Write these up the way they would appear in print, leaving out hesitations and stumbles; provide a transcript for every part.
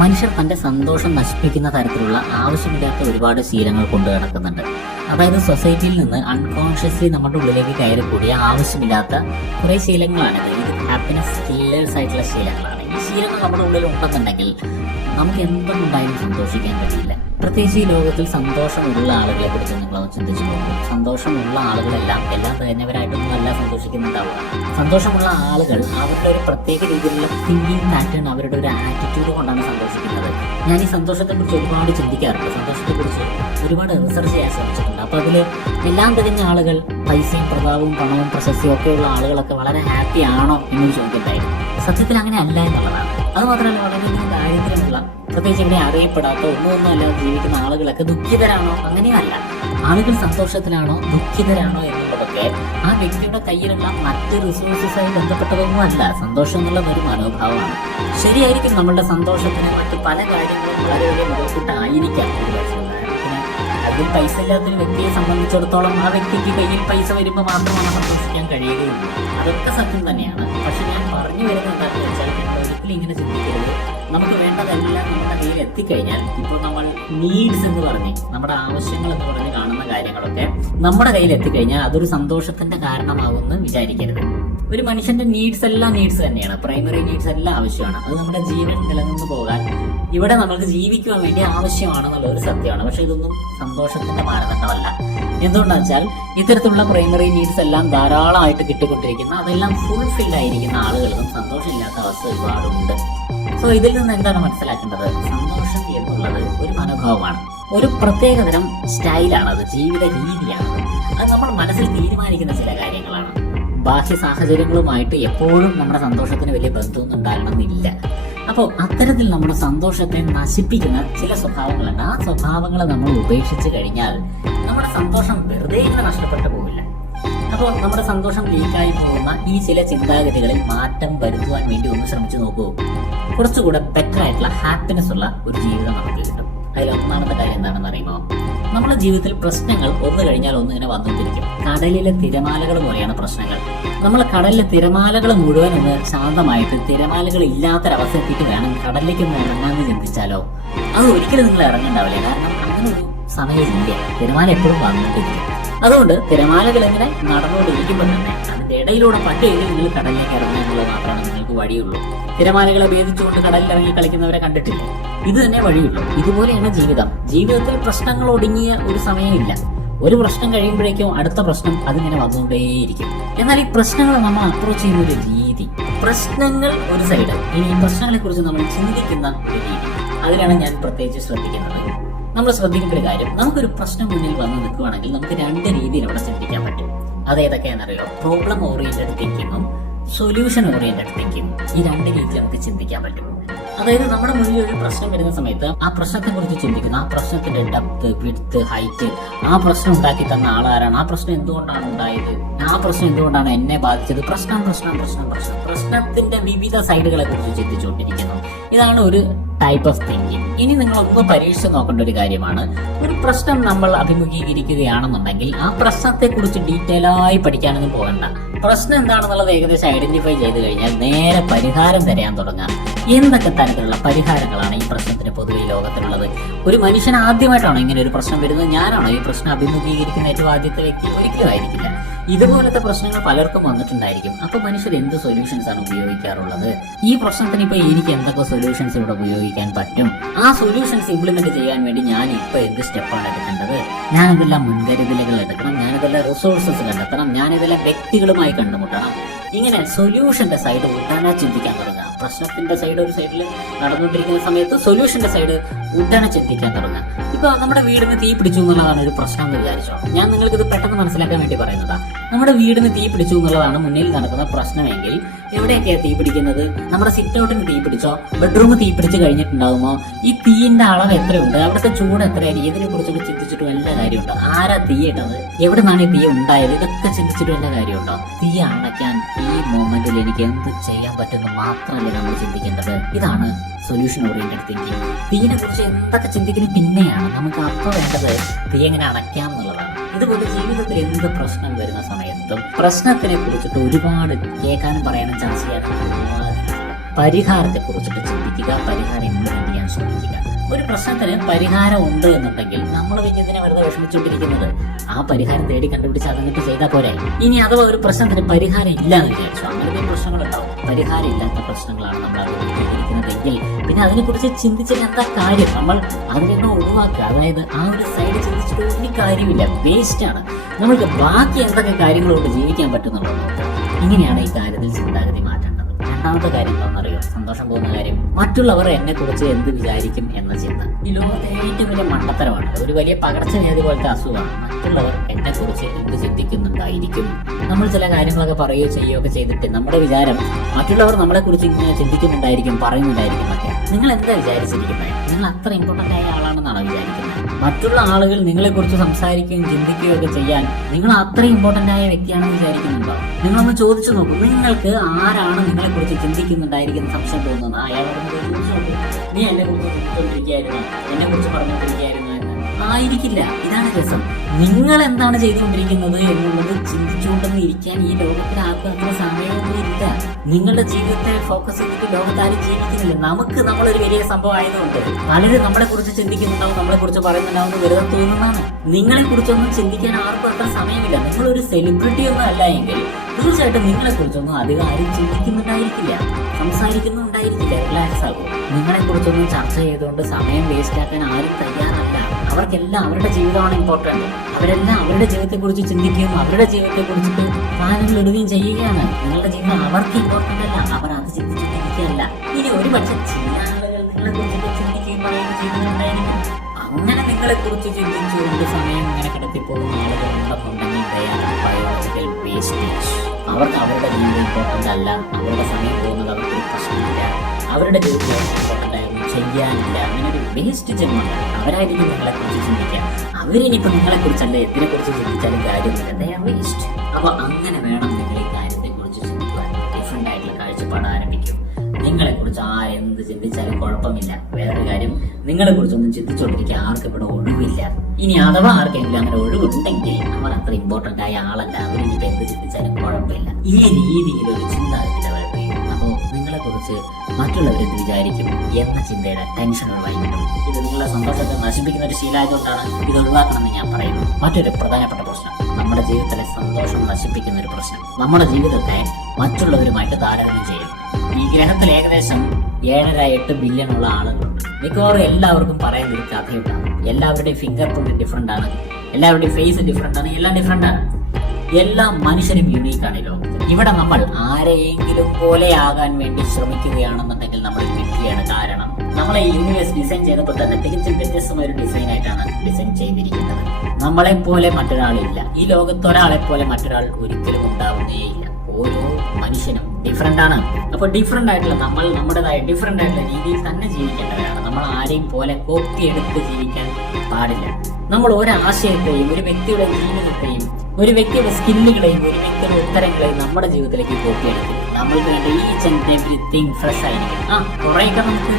മനുഷ്യർ തന്റെ സന്തോഷം നശിപ്പിക്കുന്ന തരത്തിലുള്ള ആവശ്യമില്ലാത്ത ഒരുപാട് ശീലങ്ങൾ കൊണ്ടു നടക്കുന്നുണ്ട്. അതായത് സൊസൈറ്റിയിൽ നിന്ന് അൺകോൺഷ്യസ്ലി നമ്മുടെ ഉള്ളിലേക്ക് കയറി കൂടിയ ആവശ്യമില്ലാത്ത കുറെ ശീലങ്ങളാണിത്. ഇത് ഹാപ്പിനെസ് കില്ലേഴ്സ് ആയിട്ടുള്ള ശീലങ്ങളാണ്. ഈ ശീലങ്ങൾ നമ്മുടെ ഉള്ളിൽ ഉണ്ടെന്നുണ്ടെങ്കിൽ നമുക്ക് എന്തുണ്ടായാലും സന്തോഷിക്കാൻ കഴിയില്ല. പ്രത്യേകിച്ച് ഈ ലോകത്തിൽ സന്തോഷമുള്ള ആളുകളെ കുറിച്ച് നിങ്ങളൊന്ന് ചിന്തിച്ചു നോക്കും. സന്തോഷമുള്ള ആളുകളെല്ലാം എല്ലാം തികഞ്ഞവരായിട്ടൊന്നും അല്ല സന്തോഷിക്കുന്നുണ്ടാവുക. സന്തോഷമുള്ള ആളുകൾ അവരുടെ ഒരു പ്രത്യേക രീതിയിലുള്ള തിങ്കിങ് പാറ്റേൺ, അവരുടെ ഒരു ആറ്റിറ്റ്യൂഡ് കൊണ്ടാണ് സന്തോഷിക്കുന്നത്. ഞാൻ ഈ സന്തോഷത്തെക്കുറിച്ച് ഒരുപാട് ചിന്തിക്കാറുണ്ട്. സന്തോഷത്തെക്കുറിച്ച് ഒരുപാട് റിസർച്ച് ചെയ്യാൻ ശ്രമിച്ചിട്ടുണ്ട്. അപ്പോൾ അതിൽ എല്ലാം തികഞ്ഞ ആളുകൾ, പൈസയും പ്രതാപവും പണവും പ്രശസ്തിയും ഒക്കെയുള്ള ആളുകളൊക്കെ വളരെ ഹാപ്പി ആണോ എന്നൊരു ചോദ്യമുണ്ടായിരുന്നു. സത്യത്തിൽ അങ്ങനെ അല്ല എന്നുള്ളതാണ്. അത് മാത്രമല്ല, വളരെയധികം ദാരിദ്ര്യമുള്ള, പ്രത്യേകിച്ച് ഇവിടെ അറിയപ്പെടാത്ത ഒന്നും അല്ലാതെ ജീവിക്കുന്ന ആളുകളൊക്കെ ദുഃഖിതരാണോ? അങ്ങനെയല്ല. ആളുകൾ സന്തോഷത്തിലാണോ ദുഃഖിതരാണോ എന്നുള്ളതൊക്കെ ആ വ്യക്തിയുടെ കയ്യിലുള്ള മറ്റ് റിസോഴ്സസായി ബന്ധപ്പെട്ടതൊന്നും അല്ല. സന്തോഷം എന്നുള്ളത് ഒരു മനോഭാവമാണ്. ശരിയായിരിക്കും, നമ്മളുടെ സന്തോഷത്തിന് മറ്റ് പല കാര്യങ്ങളും വളരെയധികം മുതൽക്കൂട്ടായിരിക്കാം. അതിൽ പൈസ ഇല്ലാത്തൊരു വ്യക്തിയെ സംബന്ധിച്ചിടത്തോളം ആ വ്യക്തിക്ക് കയ്യിൽ പൈസ വരുമ്പോൾ മാത്രമാണ് സന്തോഷിക്കാൻ കഴിയുകയുള്ളൂ. അതൊക്കെ സത്യം തന്നെയാണ്. പക്ഷെ ഞാൻ പറഞ്ഞു വരുന്നത് എന്താണെന്ന് വെച്ചാൽ, ഒരിക്കലും ഇങ്ങനെ ചിന്തിക്കരുത്. നമുക്ക് വേണ്ടതെല്ലാം നമ്മുടെ കയ്യിൽ എത്തിക്കഴിഞ്ഞാൽ, ഇപ്പോൾ നമ്മൾ നീഡ്സ് എന്ന് പറഞ്ഞ്, നമ്മുടെ ആവശ്യങ്ങൾ എന്ന് പറഞ്ഞ് കാണുന്ന കാര്യങ്ങളൊക്കെ നമ്മുടെ കയ്യിൽ എത്തിക്കഴിഞ്ഞാൽ അതൊരു സന്തോഷത്തിന്റെ കാരണമാകുമെന്ന് വിചാരിക്കരുത്. ഒരു മനുഷ്യന്റെ നീഡ്സ് എല്ലാം നീഡ്സ് തന്നെയാണ്. പ്രൈമറി നീഡ്സ് എല്ലാം ആവശ്യമാണ്. അത് നമ്മുടെ ജീവൻ നിലനിന്ന് പോകാൻ, ഇവിടെ നമുക്ക് ജീവിക്കുവാൻ വേണ്ടി ആവശ്യമാണെന്നുള്ള ഒരു സത്യമാണ്. പക്ഷെ ഇതൊന്നും സന്തോഷത്തിന്റെ മാനദണ്ഡമല്ല. എന്തുകൊണ്ടാണെന്ന് വെച്ചാൽ, ഇത്തരത്തിലുള്ള പ്രൈമറി നീഡ്സ് എല്ലാം ധാരാളമായിട്ട് കിട്ടിക്കൊണ്ടിരിക്കുന്ന, അതെല്ലാം ഫുൾഫിൽഡ് ആയിരിക്കുന്ന ആളുകൾക്കും സന്തോഷമില്ലാത്ത അവസ്ഥ ഒരുപാടുണ്ട്. സോ ഇതിൽ നിന്ന് എന്താണ് മനസ്സിലാക്കേണ്ടത്? സന്തോഷം എന്നുള്ളത് ഒരു മനോഭാവമാണ്, ഒരു പ്രത്യേകതരം സ്റ്റൈലാണ്, അത് ജീവിത രീതിയാണ്. അത് നമ്മൾ മനസ്സിൽ തീരുമാനിക്കുന്ന ചില കാര്യങ്ങളാണ്. ബാഹ്യ സാഹചര്യങ്ങളുമായിട്ട് എപ്പോഴും നമ്മുടെ സന്തോഷത്തിന് വലിയ ബന്ധമൊന്നും ഉണ്ടാകണമെന്നില്ല. അപ്പോൾ അത്തരത്തിൽ നമ്മുടെ സന്തോഷത്തെ നശിപ്പിക്കുന്ന ചില സ്വഭാവങ്ങളുണ്ട്. ആ സ്വഭാവങ്ങളെ നമ്മൾ ഉപേക്ഷിച്ച് കഴിഞ്ഞാൽ നമ്മുടെ സന്തോഷം വെറുതെ ഇങ്ങനെ നഷ്ടപ്പെട്ടു പോവില്ല. അപ്പോൾ നമ്മുടെ സന്തോഷം ലീക്കായി പോകുന്ന ഈ ചില ചിന്താഗതികളിൽ മാറ്റം വരുത്തുവാൻ വേണ്ടി ഒന്ന് ശ്രമിച്ചു നോക്കൂ. കുറച്ചുകൂടെ ബെറ്റർ ആയിട്ടുള്ള ഹാപ്പിനെസ് ഉള്ള ഒരു ജീവിതം നമുക്ക് കിട്ടും. അതിൽ ഒന്നാമത്തെ കാര്യം എന്താണെന്ന് അറിയുമോ? നമ്മുടെ ജീവിതത്തിൽ പ്രശ്നങ്ങൾ ഒന്ന് കഴിഞ്ഞാൽ ഒന്ന് ഇങ്ങനെ വന്നുകൊണ്ടിരിക്കും. കടലിലെ തിരമാലകൾ പോലെയാണ് പ്രശ്നങ്ങൾ. നമ്മൾ കടലിലെ തിരമാലകൾ മുഴുവൻ ഒന്ന് ശാന്തമായിട്ട്, തിരമാലകൾ ഇല്ലാത്തൊരവസ്ഥ എത്തിയിട്ട് വേണം കടലിലേക്ക് ഒന്ന് ഇറങ്ങാമെന്ന് ചിന്തിച്ചാലോ, അത് ഒരിക്കലും നിങ്ങൾ ഇറങ്ങുന്നുണ്ടാവില്ല. കാരണം അങ്ങനെ ഒരു സമയമില്ല. തിരമാല എപ്പോഴും വന്നുകൊണ്ടിരിക്കും. അതുകൊണ്ട് തിരമാലകൾ ഇങ്ങനെ നടന്നുകൊണ്ടിരിക്കുമ്പോൾ തന്നെ അതിന്റെ ഇടയിലൂടെ പറ്റുമെങ്കിൽ നിങ്ങൾ കടലിലേക്ക് ഇറങ്ങുക എന്നുള്ളത് മാത്രമാണ് നിങ്ങൾക്ക് വഴിയുള്ളൂ. തിരമാലകളെ ഭേദിച്ചുകൊണ്ട് കടലിൽ ഇറങ്ങി കളിക്കുന്നവരെ കണ്ടിട്ടില്ല. ഇത് തന്നെ വഴിയുള്ളൂ. ഇതുപോലെയാണ് ജീവിതം. ജീവിതത്തിൽ പ്രശ്നങ്ങൾ ഒടുങ്ങിയ ഒരു സമയമില്ല. ഒരു പ്രശ്നം കഴിയുമ്പോഴേക്കും അടുത്ത പ്രശ്നം അതിങ്ങനെ വന്നുകൊണ്ടേയിരിക്കും. എന്നാൽ ഈ പ്രശ്നങ്ങളെ നമ്മൾ അപ്രോച്ച് ചെയ്യുന്ന ഒരു രീതി, പ്രശ്നങ്ങൾ ഒരു സൈഡ്, ഇനി ഈ പ്രശ്നങ്ങളെ കുറിച്ച് നമ്മൾ ചിന്തിക്കുന്ന ഒരു രീതി, അതിലാണ് ഞാൻ പ്രത്യേകിച്ച് ശ്രദ്ധിക്കുന്നത്. നമ്മൾ ശ്രദ്ധിക്കേണ്ട ഒരു കാര്യം, നമുക്കൊരു പ്രശ്നം മുന്നിൽ വന്ന് നിൽക്കുകയാണെങ്കിൽ നമുക്ക് രണ്ട് രീതിയിൽ അവിടെ ചിന്തിക്കാൻ പറ്റും. അതേതൊക്കെയാണെന്നറിയോ? പ്രോബ്ലം ഓറിയന്റഡ് തിങ്കിങ്ങും സൊല്യൂഷൻ ഓറിയന്റഡ് തിങ്കിങ്ങും. ഈ രണ്ട് രീതിയിൽ നമുക്ക് ചിന്തിക്കാൻ പറ്റും. അതായത് നമ്മുടെ മുന്നിൽ ഒരു പ്രശ്നം വരുന്ന സമയത്ത് ആ പ്രശ്നത്തെ കുറിച്ച് ചിന്തിക്കുന്ന, ആ പ്രശ്നത്തിന്റെ ഡെപ്ത്, വിഡ്ത്ത്, ഹൈറ്റ്, ആ പ്രശ്നം ഉണ്ടാക്കി തന്ന ആളാരാണ്, ആ പ്രശ്നം എന്തുകൊണ്ടാണ് ഉണ്ടായത്, ആ പ്രശ്നം എന്തുകൊണ്ടാണ് എന്നെ ബാധിച്ചത്, പ്രശ്നത്തിന്റെ വിവിധ സൈഡുകളെ കുറിച്ച് ചിന്തിച്ചുകൊണ്ടിരിക്കുന്നു. ഇതാണ് ഒരു ടൈപ്പ് ഓഫ് തിങ്കിങ്. ഇനി നിങ്ങൾ ഒന്ന് പരീക്ഷിച്ച് നോക്കേണ്ട ഒരു കാര്യമാണ്, ഒരു പ്രശ്നം നമ്മൾ അഭിമുഖീകരിക്കുകയാണെന്നുണ്ടെങ്കിൽ ആ പ്രശ്നത്തെ കുറിച്ച് ഡീറ്റെയിൽ ആയി പഠിക്കാനൊന്നും പോകണ്ട. പ്രശ്നം എന്താണെന്നുള്ളത് ഏകദേശം ഐഡന്റിഫൈ ചെയ്ത് കഴിഞ്ഞാൽ നേരെ പരിഹാരം തരാൻ തുടങ്ങാം. എന്തൊക്കെ തരത്തിലുള്ള പരിഹാരങ്ങളാണ് ഈ പ്രശ്നത്തിന് പൊതുവെ ലോകത്തിലുള്ളത്? ഒരു മനുഷ്യൻ ആദ്യമായിട്ടാണോ ഇങ്ങനെ ഒരു പ്രശ്നം വരുന്നത്? ഞാനാണോ ഈ പ്രശ്നം അഭിമുഖീകരിക്കുന്ന ഏറ്റവും ആദ്യത്തെ വ്യക്തി? ഒരിക്കലും ആയിരിക്കില്ല. ഇതുപോലത്തെ പ്രശ്നങ്ങൾ പലർക്കും വന്നിട്ടുണ്ടായിരിക്കും. അപ്പൊ മനുഷ്യർ എന്ത് സൊല്യൂഷൻസ് ആണ് ഉപയോഗിക്കാറുള്ളത്? ഈ പ്രശ്നത്തിന് ഇപ്പൊ എനിക്ക് എന്തൊക്കെ സൊല്യൂഷൻസ് ഇവിടെ ഉപയോഗിക്കാൻ പറ്റും? ആ സൊല്യൂഷൻസ് ഇംപ്ലിമെന്റ് ചെയ്യാൻ വേണ്ടി ഞാൻ ഇപ്പൊ എന്ത് സ്റ്റെപ്പാണ് എടുക്കേണ്ടത്? ഞാനിതെല്ലാം മുൻകരുതലുകൾ എടുക്കണം, ഞാനിതെല്ലാം റിസോഴ്സസ് കണ്ടെത്തണം, ഞാനിതെല്ലാം വ്യക്തികളുമായി കണ്ടുമുട്ടണം. ഇങ്ങനെ സൊല്യൂഷന്റെ സൈഡ് ഉടനെ ചിന്തിക്കാൻ തുടങ്ങുക. പ്രശ്നത്തിന്റെ സൈഡ് ഒരു സൈഡിൽ നടന്നുകൊണ്ടിരിക്കുന്ന സമയത്ത് സൊല്യൂഷന്റെ സൈഡ് ഉടനെ ചിന്തിക്കാൻ തുടങ്ങുക. ഇപ്പൊ നമ്മുടെ വീടിന് തീ പിടിച്ചു എന്നുള്ളതാണ് ഒരു പ്രശ്നം എന്ന് വിചാരിച്ചോ. ഞാൻ നിങ്ങൾക്ക് ഇത് പെട്ടെന്ന് മനസ്സിലാക്കാൻ വേണ്ടി പറയുന്നതാ. നമ്മുടെ വീടിന് തീ പിടിച്ചു എന്നുള്ളതാണ് മുന്നിൽ നടക്കുന്ന പ്രശ്നമെങ്കിൽ എവിടെയൊക്കെയാണ് തീ പിടിക്കുന്നത്? നമ്മുടെ സിറ്റ് ഔട്ടിന് തീ പിടിച്ചോ? ബെഡ്റൂം തീ പിടിച്ച് കഴിഞ്ഞിട്ടുണ്ടാകുമോ? ഈ തീയിന്റെ അളവ് എത്രയുണ്ട്? അവിടുത്തെ ചൂട് എത്രയായിരിക്കും? ഇതിനെ കുറിച്ചൊക്കെ ചിന്തിച്ചിട്ട് വല്ല കാര്യമുണ്ടോ? ആരാ തീ ഇട്ടത്? എവിടെ നിന്നാണ് ഈ തീ ഉണ്ടായത്? ഇതൊക്കെ ചിന്തിച്ചിട്ട് വല്ല കാര്യമുണ്ടോ? തീ അണയ്ക്കാൻ ഈ മൊമെന്റിൽ എനിക്ക് എന്ത് ചെയ്യാൻ പറ്റുമെന്ന് മാത്രമല്ലേ നമ്മൾ ചിന്തിക്കേണ്ടത്. ഇതാണ് സൊല്യൂഷൻ ഓറിയന്റഡ് തിങ്കിങ്. തീയെ കുറിച്ച് എന്തൊക്കെ ചിന്തിക്കുന്നത് പിന്നെയാണ്. നമുക്ക് അപ്പോൾ വേണ്ടത് തീ എങ്ങനെ അണയ്ക്കാം എന്നുള്ളതാണ്. ഇതുപോലെ ജീവിതത്തിൽ എന്ത് പ്രശ്നം വരുന്ന സമയത്തും പ്രശ്നത്തിനെ കുറിച്ചിട്ട് ഒരുപാട് കേൾക്കാനും പറയാനും ചർച്ച ചെയ്യാനും പരിഹാരത്തെ കുറിച്ചിട്ട് ചിന്തിക്കുക, പരിഹാരം ഇംപ്ലിമെന്റ് ചെയ്യാൻ ശ്രമിക്കുക. ഒരു പ്രശ്നത്തിന് പരിഹാരം ഉണ്ട് എന്നുണ്ടെങ്കിൽ നമ്മൾ ഇതിനെ വെറുതെ വിഷമിച്ചുകൊണ്ടിരിക്കുന്നത്, ആ പരിഹാരം തേടി കണ്ടുപിടിച്ച് അതങ്ങോട്ട് ചെയ്താൽ പോരെ. ഇനി അഥവാ ഒരു പ്രശ്നത്തിന് പരിഹാരം ഇല്ല എന്ന് വിചാരിച്ചു, അങ്ങനത്തെ പ്രശ്നങ്ങളുണ്ടാവും. പരിഹാരം ഇല്ലാത്ത പ്രശ്നങ്ങളാണ് നമ്മൾ അഭിമുഖീകരിക്കുന്നതെങ്കിൽ പിന്നെ അതിനെക്കുറിച്ച് ചിന്തിച്ചിട്ട് എന്താ കാര്യം? നമ്മൾ അതിനെ ഒഴിവാക്കുക. അതായത് ആ ഒരു സൈഡ് ചിന്തിച്ചിട്ട് ഒരു കാര്യമില്ല, വേസ്റ്റ് ആണ്. നമുക്ക് ബാക്കി എന്തൊക്കെ കാര്യങ്ങളോട് ജീവിക്കാൻ പറ്റുന്നുണ്ടോ നോക്കാം. ഇങ്ങനെയാണ് ഈ കാര്യത്തിൽ ചിന്താഗതി മാറ്റേണ്ടത്. രണ്ടാമത്തെ കാര്യം എന്താണെന്നറിയോ? സന്തോഷം പോകുന്ന കാര്യം, മറ്റുള്ളവർ എന്നെ കുറിച്ച് എന്ത് വിചാരിക്കും എന്ന ചിന്ത. ഈ ലോകത്തെ ഏറ്റവും വലിയ മണ്ടത്തരമാണ്, ഒരു വലിയ പകർച്ചവ്യാധി പോലത്തെ അസുഖമാണ്. മറ്റുള്ളവർ എന്നെ കുറിച്ച് എന്ത് ചിന്തിക്കുന്നുണ്ടായിരിക്കും. നമ്മൾ ചില കാര്യങ്ങളൊക്കെ പറയുകയോ ചെയ്യുകയോ ഒക്കെ ചെയ്തിട്ട് നമ്മുടെ വിചാരം മറ്റുള്ളവർ നമ്മളെ കുറിച്ച് ഇങ്ങനെ ചിന്തിക്കുന്നുണ്ടായിരിക്കും, പറയുന്നുണ്ടായിരിക്കും എന്നൊക്കെ. നിങ്ങൾ എന്താ വിചാരിച്ചിരിക്കുന്നത്? നിങ്ങൾ അത്ര ഇമ്പോർട്ടന്റ് ആയ ആളാണെന്നാണ് വിചാരിക്കുന്നത്? മറ്റുള്ള ആളുകൾ നിങ്ങളെ കുറിച്ച് സംസാരിക്കുകയും ചിന്തിക്കുകയും ഒക്കെ ചെയ്യാൻ നിങ്ങൾ അത്ര ഇമ്പോർട്ടന്റ് ആയ വ്യക്തിയാണെന്ന് വിചാരിക്കുന്നുണ്ടോ? നിങ്ങളൊന്ന് ചോദിച്ചു നോക്കൂ, നിങ്ങൾക്ക് ആരാണ് നിങ്ങളെ കുറിച്ച് ചിന്തിക്കുന്നുണ്ടായിരിക്കുന്ന സംശയം തോന്നുന്നത്? അയാളോട് ചോദിച്ചു നോക്കൂ, നീ എന്നെ കുറിച്ച് ചിന്തിച്ചുകൊണ്ടിരിക്കുകയായിരുന്നു, എന്നെ കുറിച്ച് പറഞ്ഞുകൊണ്ടിരിക്കുകയായിരുന്നു എന്ന്. ആയിരിക്കില്ല. ഇതാണ് രസം. നിങ്ങൾ എന്താണ് ചെയ്തുകൊണ്ടിരിക്കുന്നത് എന്നുള്ളത് ചിന്തിച്ചുകൊണ്ടൊന്നും ഇരിക്കാൻ ഈ ലോകത്തിൽ ആർക്കും അങ്ങനെ സമയമൊന്നുമില്ല. നിങ്ങളുടെ ജീവിതത്തെ ഫോക്കസ് ചെയ്തിട്ട് ലോകത്താരും ജീവിക്കുന്നില്ല. നമ്മളൊരു വലിയ സംഭവം ആയതുകൊണ്ട് പലരും നമ്മളെ കുറിച്ച് ചിന്തിക്കുന്നുണ്ടാവും, നമ്മളെ കുറിച്ച് പറയുന്നുണ്ടാവും എന്ന് വെറുതെ തോന്നുന്നതാണ്. നിങ്ങളെ കുറിച്ചൊന്നും ചിന്തിക്കാൻ ആർക്കും അത്ര സമയമില്ല. നിങ്ങളൊരു സെലിബ്രിറ്റി ഒന്നും അല്ല എങ്കിൽ തീർച്ചയായിട്ടും നിങ്ങളെ കുറിച്ചൊന്നും അധികം ആരും ചിന്തിക്കുന്നുണ്ടായിരിക്കില്ല, സംസാരിക്കുന്നുണ്ടായിരിക്കില്ല. റിലാക്സ് ആകും. നിങ്ങളെ കുറിച്ചൊന്നും ചർച്ച ചെയ്തുകൊണ്ട് സമയം വേസ്റ്റ് ആക്കാൻ ആരും തയ്യാറല്ല. അവർക്കെല്ലാം അവരുടെ ജീവിതമാണ് ഇമ്പോർട്ടന്റ്. അവരെല്ലാം അവരുടെ ജീവിതത്തെ കുറിച്ച് ചിന്തിക്കുകയും അവരുടെ ജീവിതത്തെ കുറിച്ചിട്ട് പ്ലാനുകൾ ഇടുകയും ചെയ്യുകയാണ്. നിങ്ങളുടെ ജീവിതം അവർക്ക് ഇമ്പോർട്ടന്റ് അല്ല, അവർ അത് ചിന്തിച്ചിരിക്കുകയല്ല. ഇനി ഒരുപക്ഷെ ചില ആളുകൾ നിങ്ങളെ കുറിച്ചിട്ട് ചിന്തിക്കുകയും പറയുകയും ചെയ്യുന്നുണ്ടായിരിക്കും. അങ്ങനെ നിങ്ങളെ കുറിച്ച് ചിന്തിച്ചുകൊണ്ട് സമയം ഇങ്ങനെ കിടത്തിപ്പോകുന്ന ആളുകൾ ഉണ്ടെന്നുണ്ടെങ്കിൽ ബയോളജിക്കൽ വേസ്റ്റേജ്. അവർക്ക് അവരുടെ ജീവിതം ഇമ്പോർട്ടന്റ് അല്ല, അവരുടെ സമയം പോകുന്നത് അവർക്ക് പ്രശ്നമില്ല, അവരുടെ ജീവിതം ഇമ്പോർട്ടന്റ് ആയിരുന്നു, ചെയ്യാനില്ല. അങ്ങനെ ഒരു വേസ്റ്റ് ജന്മമാണ്. അവരായിരിക്കും നിങ്ങളെ കുറിച്ച് ചിന്തിക്കുക. അവരിനിപ്പോ നിങ്ങളെ കുറിച്ചല്ല എന്തിനെ കുറിച്ച് ചിന്തിച്ചാലും കാര്യമില്ല, വേസ്റ്റ്. അപ്പൊ അങ്ങനെ വേണം നിങ്ങൾ ഈ കാര്യത്തെ കുറിച്ച് ചിന്തിക്കാൻ. ഡിഫറെന്റ് ആയിട്ടുള്ള കാഴ്ചപ്പാട് ആരംഭിക്കും. നിങ്ങളെ കുറിച്ച് ആരെന്ത് ചിന്തിച്ചാലും കുഴപ്പമില്ല. വേറൊരു കാര്യം, നിങ്ങളെ കുറിച്ചൊന്നും ചിന്തിച്ചുകൊണ്ടിരിക്കുക ആർക്കും ഇവിടെ ഒഴിവില്ല. ഇനി അഥവാ ആർക്കെങ്കിലും അങ്ങനെ ഒഴിവുണ്ടെങ്കിൽ അവർ അത്ര ഇമ്പോർട്ടന്റ് ആയ ആളല്ല, അവരിനിപ്പോ എന്ത് ചിന്തിച്ചാലും കുഴപ്പമില്ല. ഈ രീതിയിൽ ഒരു ചിന്താഗതി ഡെവലപ്പ് ചെയ്യും. അപ്പോൾ നിങ്ങളെ കുറിച്ച് മറ്റുള്ളവരെന്ത് വിചാരിക്കും എന്ന ചിന്തയുടെ ടെൻഷൻ ഒഴിവായിരിക്കും. ഇത് നിങ്ങളെ സന്തോഷത്തെ നശിപ്പിക്കുന്ന ഒരു ശീലമായതുകൊണ്ടാണ് ഇത് ഒഴിവാക്കണമെന്ന് ഞാൻ പറയുന്നു. മറ്റൊരു പ്രധാനപ്പെട്ട പ്രശ്നം, നമ്മുടെ ജീവിതത്തിലെ സന്തോഷം നശിപ്പിക്കുന്ന ഒരു പ്രശ്നം, നമ്മുടെ ജീവിതത്തെ മറ്റുള്ളവരുമായിട്ട് താരതമ്യം ചെയ്യും. ഈ ഗ്രഹത്തിൽ ഏകദേശം 7.5-8 ബില്യൺ ഉള്ള ആളുകളുണ്ട്. മിക്കവാറും എല്ലാവർക്കും പറയുന്ന ഒരു കഥയുണ്ടാകും. എല്ലാവരുടെയും ഫിംഗർ പ്രിന്റ് ഡിഫറെന്റ് ആണ്, എല്ലാവരുടെയും ഫേസ് ഡിഫറെന്റ് ആണ്, എല്ലാം ഡിഫറെന്റ് ആണ്. എല്ലാ മനുഷ്യരും യുണീക്കാണ് ഈ ലോകത്ത്. ഇവിടെ നമ്മൾ ആരെയെങ്കിലും പോലെ ആകാൻ വേണ്ടി ശ്രമിക്കുകയാണെന്നുണ്ടെങ്കിൽ നമ്മൾ വിഡ്ഢിയാണ്. കാരണം നമ്മളെ യൂണിവേഴ്സ് ഡിസൈൻ ചെയ്തപ്പോൾ തന്നെ തികച്ചും വ്യത്യസ്തമായ ഒരു ഡിസൈൻ ആയിട്ടാണ് ഡിസൈൻ ചെയ്തിരിക്കുന്നത്. നമ്മളെ പോലെ മറ്റൊരാളില്ല. ഈ ലോകത്ത് ഒരാളെ പോലെ മറ്റൊരാൾ ഒരിക്കലും ഉണ്ടാവുന്നേയില്ല. ഓരോ മനുഷ്യനും ഡിഫറെന്റ് ആണ്. അപ്പൊ ഡിഫറെന്റ് ആയിട്ടുള്ള നമ്മൾ നമ്മുടേതായ ഡിഫറെന്റ് ആയിട്ടുള്ള രീതിയിൽ തന്നെ ജീവിക്കേണ്ടവരാണ്. നമ്മൾ ആരെയും പോലെ കോപ്പി എടുത്ത് ജീവിക്കാൻ പാടില്ല. നമ്മൾ ഒരാശയത്തെയും ഒരു വ്യക്തിയുടെ ജീവിതത്തെയും ഒരു വ്യക്തിയുടെ സ്കില്ലുകളെയും ഒരു വ്യക്തിയുടെ ഉത്തരങ്ങളെയും നമ്മുടെ ജീവിതത്തിലേക്ക് കോപ്പി എടുക്കും. നമ്മൾക്ക് വേണ്ട ഈച്ച് ആൻഡ് എവരിതിങ് ഫ്രഷ് ആയിരിക്കും. കുറേയൊക്കെ നമുക്ക്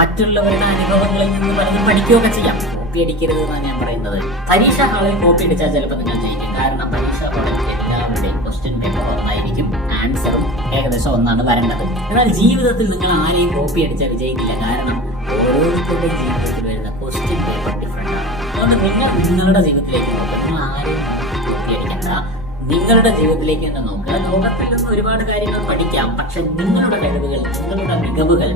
മറ്റുള്ളവരുടെ അനുഭവങ്ങളിൽ നിന്ന് പലതും പഠിക്കുകയൊക്കെ ചെയ്യാം. കോപ്പി അടിക്കരുത് എന്നാണ് ഞാൻ പറയുന്നത്. പരീക്ഷ ഹാളിൽ കോപ്പി അടിച്ചാൽ ചിലപ്പോൾ നിങ്ങൾ ജയിക്കും. കാരണം പരീക്ഷ ഹാളിൽ എല്ലാവരുടെയും ക്വസ്റ്റ്യൻ പേപ്പർ ഒന്നായിരിക്കും, ആൻസറും ഏകദേശം ഒന്നാണ് വരേണ്ടത്. എന്നാൽ ജീവിതത്തിൽ നിങ്ങൾ ആരെയും കോപ്പി അടിച്ചാൽ വിജയിക്കില്ല. കാരണം ഓരോരുത്തരുടെ ജീവിതത്തിൽ വരുന്ന ക്വസ്റ്റ്യൻ പേപ്പർ ഡിഫറെന്റ് ആണ്. അതുകൊണ്ട് നിങ്ങൾ നിങ്ങളുടെ ജീവിതത്തിലേക്ക് നോക്കുക. നിങ്ങൾ ആരെയും കോപ്പി അടിക്കണ്ട, നിങ്ങളുടെ ജീവിതത്തിലേക്ക് തന്നെ നോക്കുക. ലോകത്തിൽ നിന്ന് ഒരുപാട് കാര്യങ്ങൾ പഠിക്കാം. പക്ഷെ നിങ്ങളുടെ കഴിവുകൾ, നിങ്ങളുടെ മികവുകൾ,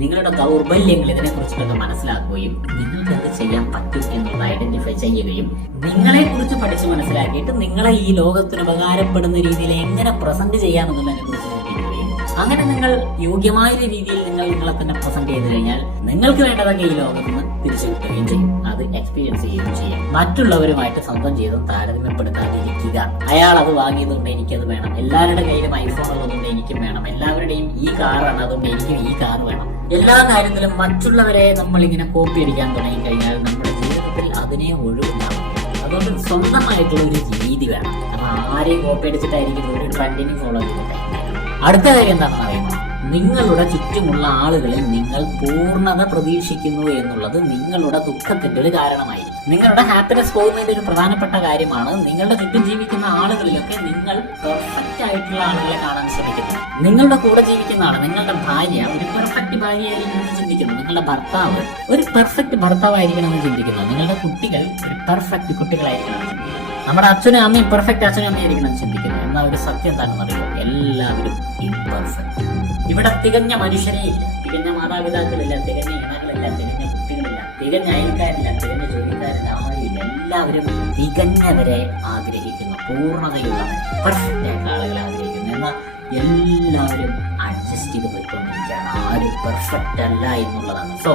നിങ്ങളുടെ ദൗർബല്യങ്ങൾ ഇതിനെ കുറിച്ചിട്ടൊക്കെ മനസ്സിലാക്കുകയും നിങ്ങൾക്ക് എന്ത് ചെയ്യാൻ പറ്റും എന്നുള്ളത് ഐഡന്റിഫൈ ചെയ്യുകയും നിങ്ങളെ കുറിച്ച് പഠിച്ച് മനസ്സിലാക്കിയിട്ട് നിങ്ങളെ ഈ ലോകത്തിന് ഉപകാരപ്പെടുന്ന രീതിയിൽ എങ്ങനെ പ്രസന്റ് ചെയ്യാമെന്നുള്ളതിനെ കുറിച്ച് ചിന്തിക്കുകയും അങ്ങനെ നിങ്ങൾ യോഗ്യമായ രീതിയിൽ നിങ്ങളെ തന്നെ പ്രസന്റ് ചെയ്ത് കഴിഞ്ഞാൽ നിങ്ങൾക്ക് വേണ്ടതൊക്കെ ഈ ലോകത്ത് നിന്ന് തിരിച്ചു കിട്ടുകയും ചെയ്യും. അത് എക്സ്പീരിയൻസ് ചെയ്യുകയും ചെയ്യാം. മറ്റുള്ളവരുമായിട്ട് സ്വന്തം ജീവിതം താരതമ്യപ്പെടുത്താതിരിക്കുക. അയാൾ അത് വാങ്ങിയതുകൊണ്ട് എനിക്കത് വേണം, എല്ലാവരുടെ കയ്യിലും ഐഫോൺ ഉള്ളതുകൊണ്ട് എനിക്കും വേണം, എല്ലാവരുടെയും ഈ കാറാണ് അതുകൊണ്ട് എനിക്കും ഈ കാർ വേണം. എല്ലാ കാര്യത്തിലും മറ്റുള്ളവരെ നമ്മൾ ഇങ്ങനെ കോപ്പി അടിക്കാൻ തുടങ്ങി കഴിഞ്ഞാൽ നമ്മുടെ ജീവിതത്തിൽ അതിനെ ഒഴിവുണ്ടാകും. അതുകൊണ്ട് സ്വന്തമായിട്ടുള്ള ഒരു രീതി വേണം. നമ്മൾ ആരെയും കോപ്പി അടിച്ചിട്ടായിരിക്കും ഒരു ട്രെൻഡിനെ ഫോളോ ചെയ്തിട്ടായിരിക്കും. അടുത്ത കാര്യം എന്താണെന്ന് അറിയുമോ? നിങ്ങളുടെ ചുറ്റുമുള്ള ആളുകളിൽ നിങ്ങൾ പൂർണ്ണത പ്രതീക്ഷിക്കുന്നു എന്നുള്ളത് നിങ്ങളുടെ ദുഃഖത്തിന്റെ ഒരു കാരണമായിരിക്കും. നിങ്ങളുടെ ഹാപ്പിനെസ് പോകുന്നതിന്റെ ഒരു പ്രധാനപ്പെട്ട കാര്യമാണ് നിങ്ങളുടെ ചുറ്റും ജീവിക്കുന്ന ആളുകളിലൊക്കെ നിങ്ങൾ പെർഫെക്റ്റ് ആയിട്ടുള്ള ആളുകളെ കാണാൻ ശ്രമിക്കുന്നു. നിങ്ങളുടെ കൂടെ ജീവിക്കുന്ന ആള്, നിങ്ങളുടെ ഭാര്യ ഒരു പെർഫെക്റ്റ് ഭാര്യയായിരിക്കണം എന്ന് ചിന്തിക്കുന്നു. നിങ്ങളുടെ ഭർത്താവ് ഒരു പെർഫെക്റ്റ് ഭർത്താവായിരിക്കണം എന്ന് ചിന്തിക്കുന്നു. നിങ്ങളുടെ കുട്ടികൾ ഒരു പെർഫെക്റ്റ് കുട്ടികളായിരിക്കണം എന്ന് ചിന്തിക്കുന്നു. നമ്മുടെ അച്ഛനും അമ്മയും പെർഫെക്റ്റ് അച്ഛനും അമ്മയായിരിക്കണം എന്ന് ചിന്തിക്കുന്നു. എന്നാൽ ഒരു സത്യം എന്താണെന്ന് അറിയുമോ? എല്ലാവരും ഇംപെർഫെക്റ്റ്. ഇവിടെ തികഞ്ഞ മനുഷ്യരേ ഇല്ല, തികഞ്ഞ മാതാപിതാക്കളില്ല, തികഞ്ഞ ഇണകളില്ല, തികഞ്ഞ കുട്ടികളില്ല, തികഞ്ഞ അയൽക്കാരില്ല, തികഞ്ഞ ജോലിക്കാരില്ല, ആരുമില്ല. എല്ലാവരും തികഞ്ഞവരെ ആഗ്രഹിക്കുന്നു, പൂർണ്ണതയുള്ളവരെ, പെർഫെക്റ്റ് ആയിട്ടുള്ള ആളുകളെ ആഗ്രഹിക്കുന്നു. എന്നാൽ എല്ലാവരും അഡ്ജസ്റ്റ് ചെയ്ത് പോയിക്കൊണ്ടിരിക്കുകയാണ്. ആരും പെർഫെക്റ്റ് അല്ല എന്നുള്ളതാണ്. സോ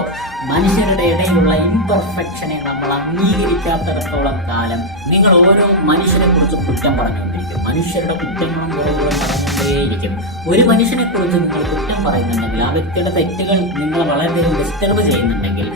മനുഷ്യരുടെ ഇടയിലുള്ള ഇംപെർഫെക്ഷനെ നമ്മൾ അംഗീകരിക്കാത്തിടത്തോളം കാലം നിങ്ങൾ ഓരോ മനുഷ്യനെ കുറിച്ച് കുറ്റം പറഞ്ഞുകൊണ്ടിരിക്കും. മനുഷ്യരുടെ കുറ്റങ്ങളും കുറവുകളും പറഞ്ഞുകൊണ്ടേയിരിക്കും. ഒരു മനുഷ്യനെ കുറിച്ച് നിങ്ങൾ കുറ്റം പറയുന്നുണ്ടെങ്കിൽ, ആ വ്യക്തിയുടെ തെറ്റുകൾ നിങ്ങൾ വളരെയധികം ഡിസ്റ്റർബ് ചെയ്യുന്നുണ്ടെങ്കിൽ,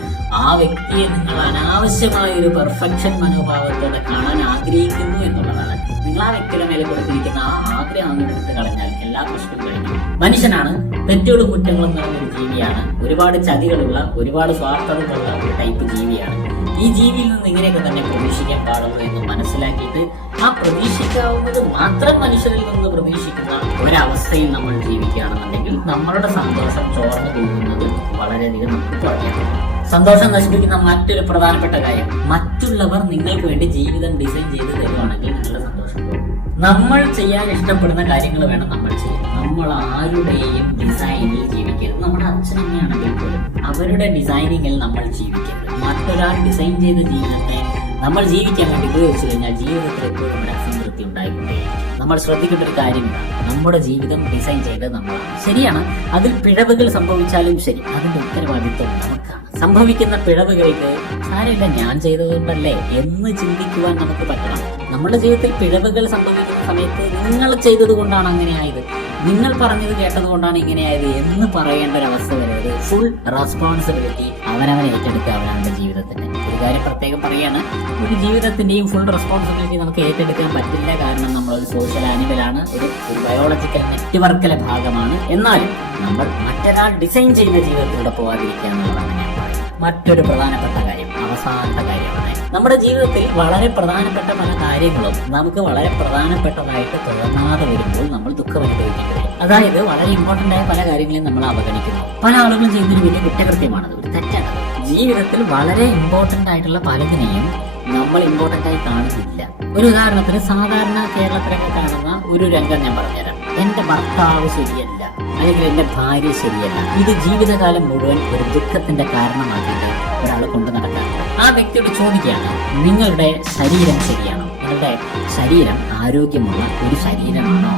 ആ വ്യക്തിയെ നിങ്ങൾ അനാവശ്യമായ ഒരു പെർഫെക്ഷൻ മനോഭാവത്തോടെ കാണാൻ ആഗ്രഹിക്കുന്നു എന്നുള്ളതാണ്. നിങ്ങൾ ആ വ്യക്തിയുടെ മേലെ കൊടുത്തിരിക്കുന്ന ആ ആഗ്രഹം എടുത്ത് കളഞ്ഞാൽ എല്ലാ പ്രശ്നവും കഴിഞ്ഞു. മനുഷ്യനാണ് തെറ്റുകളും കുറ്റങ്ങളും നിറഞ്ഞൊരു ജീവിയാണ്. ഒരുപാട് ചതികളുള്ള, ഒരുപാട് സ്വാർത്ഥതകളുള്ള ഒരു ടൈപ്പ് ജീവിയാണ്. ഈ ജീവിയിൽ നിന്ന് ഇങ്ങനെയൊക്കെ തന്നെ പ്രതീക്ഷിക്കാൻ പാടുള്ളൂ എന്ന് മനസ്സിലാക്കിയിട്ട് ആ പ്രതീക്ഷിക്കാവുന്നത് മാത്രം മനുഷ്യരിൽ നിന്ന് പ്രതീക്ഷിക്കുന്ന ഒരവസ്ഥയിൽ നമ്മൾ ജീവിക്കുകയാണെന്നുണ്ടെങ്കിൽ നമ്മളുടെ സന്തോഷം ചോർന്നു പോകുന്നത് വളരെയധികം നമുക്ക് കുറയ്ക്കാം. സന്തോഷം നശിപ്പിക്കുന്ന മറ്റൊരു പ്രധാനപ്പെട്ട കാര്യം, മറ്റുള്ളവർ നിങ്ങൾക്ക് വേണ്ടി ജീവിതം ഡിസൈൻ ചെയ്ത് തരുവാണെങ്കിൽ നിങ്ങളുടെ സന്തോഷം പോകും. നമ്മൾ ചെയ്യാൻ ഇഷ്ടപ്പെടുന്ന കാര്യങ്ങൾ വേണം നമ്മൾ ചെയ്യാൻ. നമ്മൾ ആരുടെയും ഡിസൈനിൽ ജീവിക്കരുത്. നമ്മുടെ അച്ഛനമ്മയാണെങ്കിൽ പോലും അവരുടെ ഡിസൈനിങ്ങിൽ നമ്മൾ ജീവിക്കരുത്. മറ്റൊരാൾ ഡിസൈൻ ചെയ്ത ജീവിതത്തെ നമ്മൾ ജീവിക്കാൻ വേണ്ടി ഉപയോഗിച്ചു കഴിഞ്ഞാൽ ജീവിതത്തിൽ എപ്പോഴും ഒരു അസംതൃപ്തി ഉണ്ടായിക്കൊണ്ടേ. നമ്മൾ ശ്രദ്ധിക്കേണ്ട ഒരു കാര്യമില്ല, നമ്മുടെ ജീവിതം ഡിസൈൻ ചെയ്തത് നമ്മളാണ്. ശരിയാണ്, അതിൽ പിഴവുകൾ സംഭവിച്ചാലും ശരി, അതിന്റെ ഉത്തരവാദിത്വം നമുക്കാണ്. സംഭവിക്കുന്ന പിഴവുകൾക്ക് സാരമില്ല, ഞാൻ ചെയ്തതുകൊണ്ടല്ലേ എന്ന് ചിന്തിക്കുവാൻ നമുക്ക് പറ്റണം. നമ്മുടെ ജീവിതത്തിൽ പിഴവുകൾ സംഭവിക്കുന്ന സമയത്ത് നിങ്ങൾ ചെയ്തത് കൊണ്ടാണ് അങ്ങനെയായത്, നിങ്ങൾ പറഞ്ഞത് കേട്ടത് കൊണ്ടാണ് ഇങ്ങനെയായത് എന്ന് പറയേണ്ട ഒരു അവസ്ഥ വരരുത്. ഫുൾ റെസ്പോൺസിബിലിറ്റി അവനവനെ ഏറ്റെടുക്കുക അവനവന്റെ ജീവിതത്തിന്റെ. ഒരു കാര്യം പ്രത്യേകം പറയാണ്, ഒരു ജീവിതത്തിന്റെയും ഫുൾ റെസ്പോൺസിബിലിറ്റി നമുക്ക് ഏറ്റെടുക്കാൻ പറ്റില്ല. കാരണം നമ്മൾ ഒരു സോഷ്യൽ ആനിമലാണ്, ഒരു ബയോളജിക്കൽ നെറ്റ്വർക്കിലെ ഭാഗമാണ്. എന്നാലും നമ്മൾ മറ്റൊരാൾ ഡിസൈൻ ചെയ്യുന്ന ജീവിതത്തിലൂടെ പോകാതിരിക്കുക എന്നുള്ളതാണ് ഞാൻ പറയുന്നത്. മറ്റൊരു പ്രധാനപ്പെട്ട കാര്യം, അവസാനത്തെ കാര്യമാണ്, നമ്മുടെ ജീവിതത്തിൽ വളരെ പ്രധാനപ്പെട്ട പല കാര്യങ്ങളും നമുക്ക് വളരെ പ്രധാനപ്പെട്ടതായിട്ട് തോന്നാതെ വരുമ്പോൾ നമ്മൾ ദുഃഖം അനുഭവിക്കേണ്ടി വരും. അതായത് വളരെ ഇമ്പോർട്ടന്റ് ആയ പല കാര്യങ്ങളെയും നമ്മൾ അവഗണിക്കുന്നു. പല ആളുകളും ചെയ്യുന്നൊരു വലിയ കുറ്റകൃത്യമാണത്, ഒരു തെറ്റാണ്. ജീവിതത്തിൽ വളരെ ഇമ്പോർട്ടന്റ് ആയിട്ടുള്ള പലതിനെയും നമ്മൾ ഇമ്പോർട്ടന്റ് ആയി കാണുന്നില്ല. ഒരു ഉദാഹരണത്തിന് സാധാരണ കേരളത്തിലൊക്കെ കാണുന്ന ഒരു രംഗം ഞാൻ പറഞ്ഞുതരാം. എന്റെ ഭർത്താവ് ശരിയല്ല, അല്ലെങ്കിൽ എന്റെ ഭാര്യ ശരിയല്ല. ഇത് ജീവിതകാലം മുഴുവൻ ഒരു ദുഃഖത്തിന്റെ കാരണമാക്കിയിട്ട് ഒരാൾ കൊണ്ടു നടക്കാറുണ്ട്. ആ വ്യക്തിയോട് ചോദിക്കുകയാണ്, നിങ്ങളുടെ ശരീരം ശരിയാണോ? നിങ്ങളുടെ ശരീരം ആരോഗ്യമുള്ള ഒരു ശരീരമാണോ?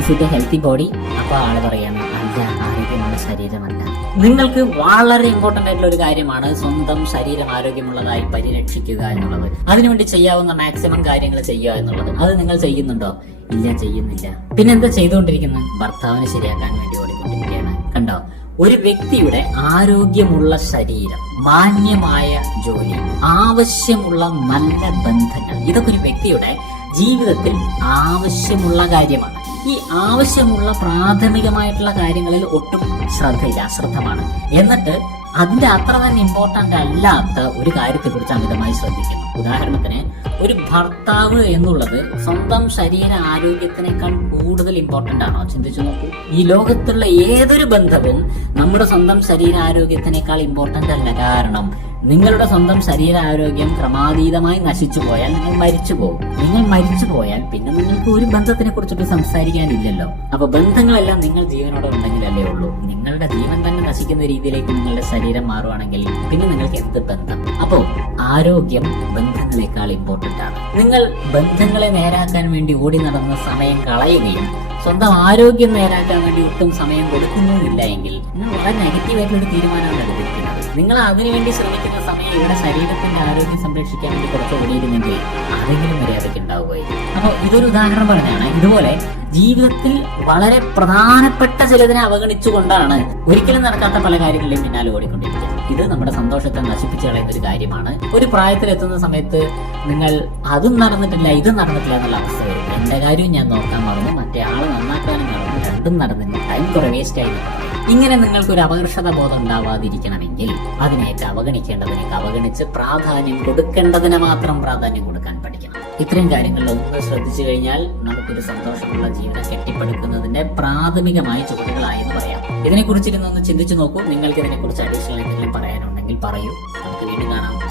Is it a healthy body? അപ്പൊ ആള് പറയാണ്, അല്ല, ആരോഗ്യമുള്ള ശരീരമല്ല. നിങ്ങൾക്ക് വളരെ ഇമ്പോർട്ടന്റ് ആയിട്ടുള്ള ഒരു കാര്യമാണ് സ്വന്തം ശരീരം ആരോഗ്യമുള്ളതായി പരിരക്ഷിക്കുക എന്നുള്ളത്. അതിനുവേണ്ടി ചെയ്യാവുന്ന മാക്സിമം കാര്യങ്ങൾ ചെയ്യുക എന്നുള്ളത്. അത് നിങ്ങൾ ചെയ്യുന്നുണ്ടോ? ഇല്ല, ചെയ്യുന്നില്ല. പിന്നെന്താ ചെയ്തുകൊണ്ടിരിക്കുന്നത്? ഭർത്താവിനെ ശരിയാക്കാൻ വേണ്ടി ഓടിക്കൊണ്ടിരിക്കുകയാണ്. കണ്ടോ? ഒരു വ്യക്തിയുടെ ആരോഗ്യമുള്ള ശരീരം, മാന്യമായ ജോലി, ആവശ്യമുള്ള നല്ല ബന്ധങ്ങൾ, ഇതൊക്കെ ഒരു വ്യക്തിയുടെ ജീവിതത്തിൽ ആവശ്യമുള്ള കാര്യമാണ്. ഈ ആവശ്യമുള്ള പ്രാഥമികമായിട്ടുള്ള കാര്യങ്ങളിൽ ഒട്ടും ശ്രദ്ധയില്ല, അശ്രദ്ധമാണ്. എന്നിട്ട് അതിന്റെ അത്ര തന്നെ ഇമ്പോർട്ടന്റ് അല്ലാത്ത ഒരു കാര്യത്തെക്കുറിച്ച് അമിതമായി ശ്രദ്ധിക്കുന്നു. ഉദാഹരണത്തിന്, ഒരു ഭർത്താവ് എന്നുള്ളത് സ്വന്തം ശരീര ആരോഗ്യത്തിനേക്കാൾ കൂടുതൽ ഇമ്പോർട്ടന്റ് ആണോ? ചിന്തിച്ചു നോക്കൂ. ഈ ലോകത്തുള്ള ഏതൊരു ബന്ധവും നമ്മുടെ സ്വന്തം ശരീര ആരോഗ്യത്തിനേക്കാൾ ഇമ്പോർട്ടന്റ് അല്ല. കാരണം നിങ്ങളുടെ സ്വന്തം ശരീരാരോഗ്യം ക്രമാതീതമായി നശിച്ചു പോയാൽ നിങ്ങൾ മരിച്ചു പോകും. നിങ്ങൾ മരിച്ചു പോയാൽ പിന്നെ നിങ്ങൾക്ക് ഒരു ബന്ധത്തിനെ കുറിച്ചിട്ട് സംസാരിക്കാനില്ലല്ലോ. അപ്പൊ ബന്ധങ്ങളെല്ലാം നിങ്ങൾ ജീവനോടെ ഉണ്ടെങ്കിലല്ലേ ഉള്ളൂ. നിങ്ങളുടെ ജീവൻ തന്നെ നശിക്കുന്ന രീതിയിലേക്ക് നിങ്ങളുടെ ശരീരം മാറുവാണെങ്കിൽ പിന്നെ നിങ്ങൾക്ക് എന്ത് ബന്ധം? അപ്പോ ആരോഗ്യം ബന്ധങ്ങളെക്കാൾ ഇമ്പോർട്ടന്റ് ആണ്. നിങ്ങൾ ബന്ധങ്ങളെ നേരാക്കാൻ വേണ്ടി ഓടി നടന്ന സമയം കളയുകയും സ്വന്തം ആരോഗ്യം നേരാക്കാൻ വേണ്ടി ഒട്ടും സമയം കൊടുക്കുന്നുമില്ല എങ്കിൽ നിങ്ങൾ വളരെ നെഗറ്റീവായിട്ടുള്ള ഒരു തീരുമാനമാണ് എടുത്തിരിക്കുന്നത്. നിങ്ങൾ അതിനുവേണ്ടി ശ്രമിക്കുന്ന സമയം ഇവിടെ ശരീരത്തിന്റെ ആരോഗ്യം സംരക്ഷിക്കാൻ വേണ്ടി കുറച്ച് ഓടിയിരുന്നെങ്കിൽ ആരെങ്കിലും മര്യാദയ്ക്ക് ഉണ്ടാവുകയായിരുന്നു. അപ്പോൾ ഇതൊരു ഉദാഹരണം പറഞ്ഞാണ്. ഇതുപോലെ ജീവിതത്തിൽ വളരെ പ്രധാനപ്പെട്ട ചിലതിനെ അവഗണിച്ചുകൊണ്ടാണ് ഒരിക്കലും നടക്കാത്ത പല കാര്യങ്ങളിലും പിന്നാലെ ഓടിക്കൊണ്ടിരിക്കുന്നത്. ഇത് നമ്മുടെ സന്തോഷത്തെ നശിപ്പിച്ചു കളയുന്ന ഒരു കാര്യമാണ്. ഒരു പ്രായത്തിലെത്തുന്ന സമയത്ത് നിങ്ങൾ അതും നടന്നിട്ടില്ല ഇതും നടന്നിട്ടില്ല എന്നുള്ള അവസ്ഥ വരും. എന്റെ കാര്യവും ഞാൻ നോക്കാൻ മറന്നു, മറ്റേ ആള് നന്നാക്കാനും മറന്നു, രണ്ടും നടന്നില്ല, ടൈം കുറെ വേസ്റ്റ് ആയി. ഇങ്ങനെ നിങ്ങൾക്കൊരു അപകർഷത ബോധം ഉണ്ടാവാതിരിക്കണമെങ്കിൽ അതിനേക്ക് അവഗണിക്കേണ്ടതിനേക്ക് അവഗണിച്ച് പ്രാധാന്യം കൊടുക്കേണ്ടതിന് മാത്രം പ്രാധാന്യം കൊടുക്കാൻ പഠിക്കണം. ഇത്രയും കാര്യങ്ങളിൽ ഒന്ന് ശ്രദ്ധിച്ചു കഴിഞ്ഞാൽ നമുക്കൊരു സന്തോഷമുള്ള ജീവിതം കെട്ടിപ്പടുക്കുന്നതിന്റെ പ്രാഥമികമായ ചുവടുകളായെന്ന് പറയാം. ഇതിനെക്കുറിച്ചിരുന്നൊന്ന് ചിന്തിച്ചു നോക്കൂ. നിങ്ങൾക്ക് ഇതിനെക്കുറിച്ച് അഡീഷണൽ എന്തെങ്കിലും പറയാനുണ്ടെങ്കിൽ പറയൂ. നമുക്ക് വീണ്ടും കാണാം.